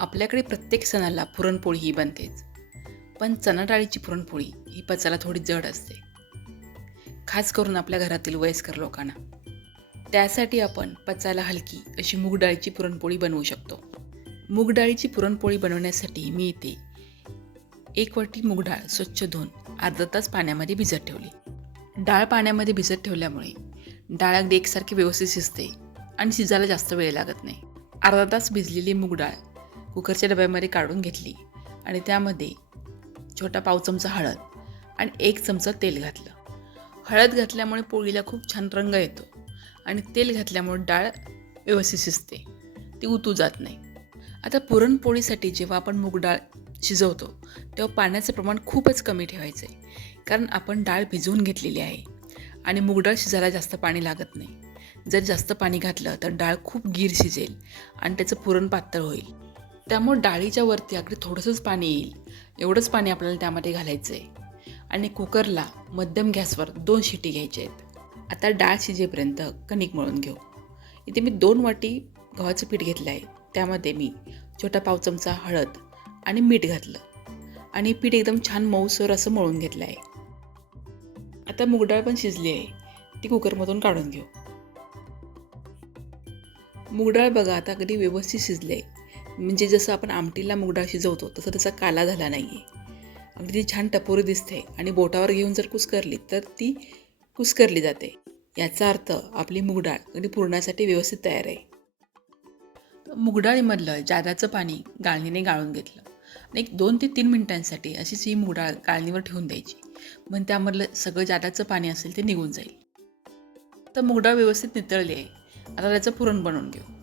आपल्याकडे प्रत्येक सणाला पुरणपोळी ही बनतेच. पण चणा डाळीची पुरणपोळी ही पचायला थोडी जड असते. खास करून आपल्या घरातील वयस्कर लोकांना. त्यासाठी आपण पचायला हलकी अशी मूग डाळीची पुरणपोळी बनवू शकतो. मूग डाळीची पुरणपोळी बनवण्यासाठी मी इथे एक वाटी मूग डाळ स्वच्छ धुवून अर्धा तास पाण्यामध्ये भिजत ठेवली. डाळ पाण्यामध्ये भिजत ठेवल्यामुळे डाळ अगदी एकसारखी व्यवस्थित शिजते आणि शिजायला जास्त वेळ लागत नाही. अर्धा तास भिजलेली मूग डाळ कुकरच्या डब्यामध्ये काढून घेतली आणि त्यामध्ये छोटा पाव चमचा हळद आणि एक चमचा तेल घातलं. हळद घातल्यामुळे पोळीला खूप छान रंग येतो आणि तेल घातल्यामुळे डाळ व्यवस्थित शिजते. ती उतू जात नाही. आता पुरणपोळीसाठी जेव्हा आपण मूग डाळ शिजवतो तेव्हा पाण्याचं प्रमाण खूपच कमी ठेवायचं आहे कारण आपण डाळ भिजवून घेतलेली आहे आणि मूग डाळ शिजायला जास्त पाणी लागत नाही. जर जास्त पाणी घातलं तर डाळ खूप गीर शिजेल आणि त्याचं पुरण पातळ होईल. त्यामुळे डाळीच्या वरती अगदी थोडंसंच पाणी येईल. एवढंच पाणी आपल्याला त्यामध्ये घालायचं आहे आणि कुकरला मध्यम गॅसवर दोन शिटी घ्यायच्या आहेत. आता डाळ शिजेपर्यंत कणिक मळून घेऊ. इथे मी दोन वाटी गव्हाचं पीठ घेतलं आहे त्यामध्ये मी छोटा पाव चमचा हळद आणि मीठ घातलं. आणि पीठ एकदम छान मऊसर असं मळून घेतलं आहे आता मूगडाळ पण शिजली आहे. ती कुकरमधून काढून घेऊ. मूगडाळ बघा आता अगदी व्यवस्थित शिजले आहे म्हणजे जसं आपण आमटीला मुगडा शिजवतो तसं त्याचा काला झाला नाही आहे अगदी छान टपोरी दिसते आणि बोटावर घेऊन जर कुसकरली तर ती कुस्करली जाते. याचा अर्थ आपली मुगडाळ अगदी पुरण्यासाठी व्यवस्थित तयार आहे. मुगडाळीमधलं जादाचं पाणी गाळणीने गाळून घेतलं आणि एक दोन ते तीन मिनिटांसाठी अशीच ही मुगडाळ गाळणीवर ठेवून द्यायची. मग त्यामधलं सगळं जादाचं पाणी असेल ते निघून जाईल. तर मुगडाळ व्यवस्थित नितळली आहे. आता त्याचं पुरण बनवून घेऊ.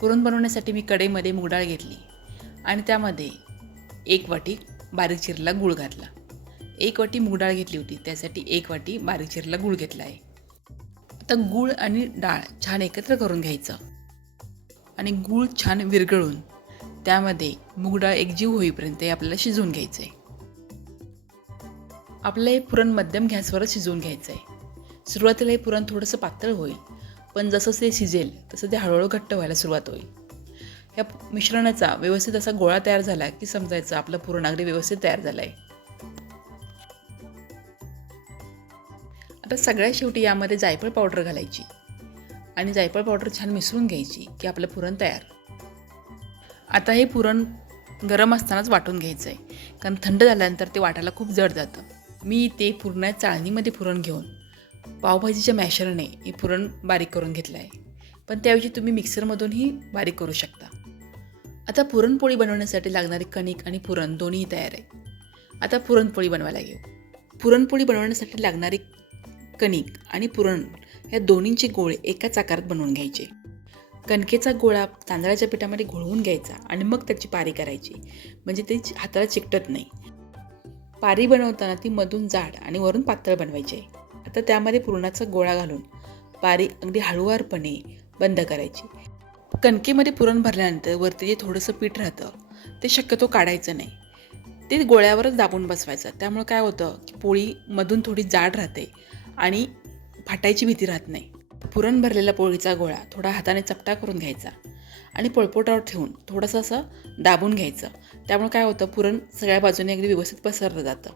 पुरण बनवण्यासाठी मी कढईमध्ये मुगडाळ घेतली आणि त्यामध्ये एक वाटी बारीक चिरला गूळ घातला. एक वाटी मुगडाळ घेतली होती त्यासाठी एक वाटी बारीक चिरला गूळ घेतला आहे. आता गूळ आणि डाळ छान एकत्र करून घ्यायचं. आणि गूळ छान विरघळून त्यामध्ये मुगडाळ एकजीव होईपर्यंत हे आपल्याला शिजवून घ्यायचं आहे आपलं हे पुरण मध्यम गॅसवरच शिजवून घ्यायचं आहे सुरुवातीला हे पुरण थोडंसं पातळ होईल. पण जसं ते शिजेल तसं ते हळूहळू घट्ट व्हायला सुरुवात होईल. या मिश्रणाचा व्यवस्थित असा गोळा तयार झाला की समजायचं आपलं पुरण अगदी व्यवस्थित तयार झाला आहे आता सगळ्यात शेवटी यामध्ये जायफळ पावडर घालायची आणि जायफळ पावडर छान मिसळून घ्यायची की आपलं पुरण तयार. आता हे पुरण गरम असतानाच वाटून घ्यायचं आहे कारण थंड झाल्यानंतर ते वाटायला खूप जड जातं. मी ते पूर्ण चाळणीमध्ये पुरण घेऊन पावभाजीच्या मॅशरने हे पुरण बारीक करून घेतलं आहे पण त्याऐवजी तुम्ही मिक्सरमधूनही बारीक करू शकता. आता पुरणपोळी बनवण्यासाठी लागणारी कणिक आणि पुरण दोन्ही तयार आहे. आता पुरणपोळी बनवायला घेऊ पुरणपोळी बनवण्यासाठी लागणारी कणिक आणि पुरण या दोन्हींचे गोळे एकाच आकारात बनवून घ्यायचे. कणकेचा गोळा तांदळाच्या पिठामध्ये घोळवून घ्यायचा आणि मग त्याची पारी करायची. म्हणजे ती हाताला चिकटत नाही. पारी बनवताना ती मधून जाड आणि वरून पातळ बनवायची. आहे तर त्यामध्ये पुरणाचा गोळा घालून पारी अगदी हळुवारपणे बंद करायची. कणकेमध्ये पुरण भरल्यानंतर वरती जे थोडंसं पीठ राहतं ते शक्यतो काढायचं नाही. ते गोळ्यावरच दाबून बसवायचं. त्यामुळे काय होतं की पोळी मधून थोडी जाड राहते आणि फाटायची भीती राहत नाही. पुरण भरलेला पोळीचा गोळा थोडा हाताने चपटा करून घ्यायचा आणि पळपोटावर ठेवून थोडंसं असं दाबून घ्यायचं. त्यामुळे काय होतं पुरण सगळ्या बाजूने अगदी व्यवस्थित पसरलं जातं.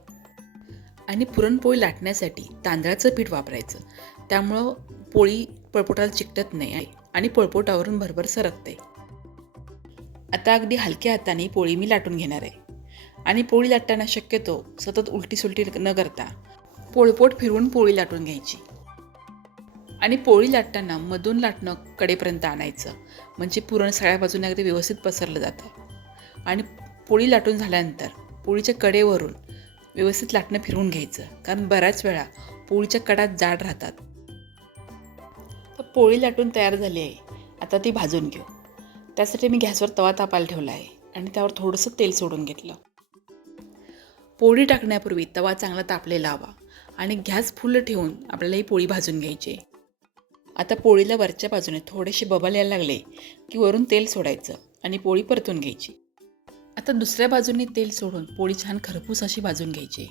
आणि पुरणपोळी लाटण्यासाठी तांदळाचं पीठ वापरायचं. त्यामुळं पोळी पळपोटाला चिकटत नाही आणि पळपोटावरून भरभर सरकते. आता अगदी हलक्या हाताने पोळी मी लाटून घेणार आहे. आणि पोळी लाटताना शक्यतो सतत उलटी सुलटी न करता पोळपोट फिरवून पोळी लाटून घ्यायची. आणि पोळी लाटताना मधून लाटणं कडेपर्यंत आणायचं. म्हणजे पुरण सगळ्या बाजूने अगदी व्यवस्थित पसरलं जातं. आणि पोळी लाटून झाल्यानंतर पोळीच्या कडेवरून व्यवस्थित लाटणं फिरवून घ्यायचं. कारण बऱ्याच वेळा पोळीच्या कडात जाड राहतात. तर पोळी लाटून तयार झाली आहे. आता ती भाजून घेऊ. त्यासाठी मी गॅसवर तवा तापायला ठेवला आहे आणि त्यावर थोडंसं तेल सोडून घेतलं. पोळी टाकण्यापूर्वी तवा चांगला तापलेला हवा आणि गॅस फुल ठेवून आपल्याला ही पोळी भाजून घ्यायची. आता पोळीला वरच्या बाजूने थोडेसे बबल यायला लागले की वरून तेल सोडायचं आणि पोळी परतून घ्यायची. आता दुसऱ्या बाजूने तेल सोडून पोळी छान खरपूस अशी भाजून घ्यायची.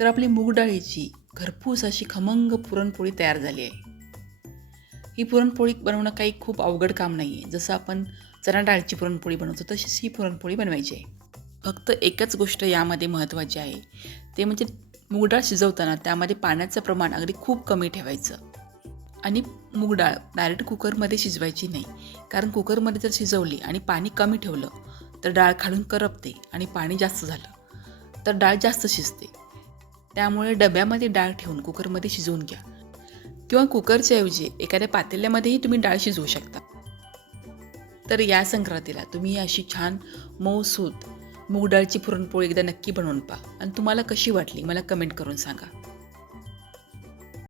तर आपली मूग डाळीची खरपूस अशी खमंग पुरणपोळी तयार झाली आहे. ही पुरणपोळी बनवणं काही खूप अवघड काम नाही आहे जसं आपण चणा डाळची पुरणपोळी बनवतो तशीच ही पुरणपोळी बनवायची आहे. फक्त एकच गोष्ट यामध्ये महत्त्वाची आहे. ते म्हणजे मूग डाळ शिजवताना त्यामध्ये पाण्याचं प्रमाण अगदी खूप कमी ठेवायचं. आणि मूग डाळ डायरेक्ट कुकरमध्ये शिजवायची नाही. कारण कुकरमध्ये जर शिजवली आणि पाणी कमी ठेवलं तर डाळ खालून करपते आणि पाणी जास्त झालं तर डाळ जास्त शिजते. त्यामुळे डब्यामध्ये डाळ ठेवून कुकरमध्ये शिजवून घ्या. किंवा कुकरच्या ऐवजी एखाद्या पातेल्यामध्येही तुम्ही डाळ शिजवू शकता. तर या संक्रांतीला तुम्ही अशी छान मऊसूत मूग डाळची पुरणपोळी एकदा नक्की बनवून पहा. आणि तुम्हाला कशी वाटली मला कमेंट करून सांगा.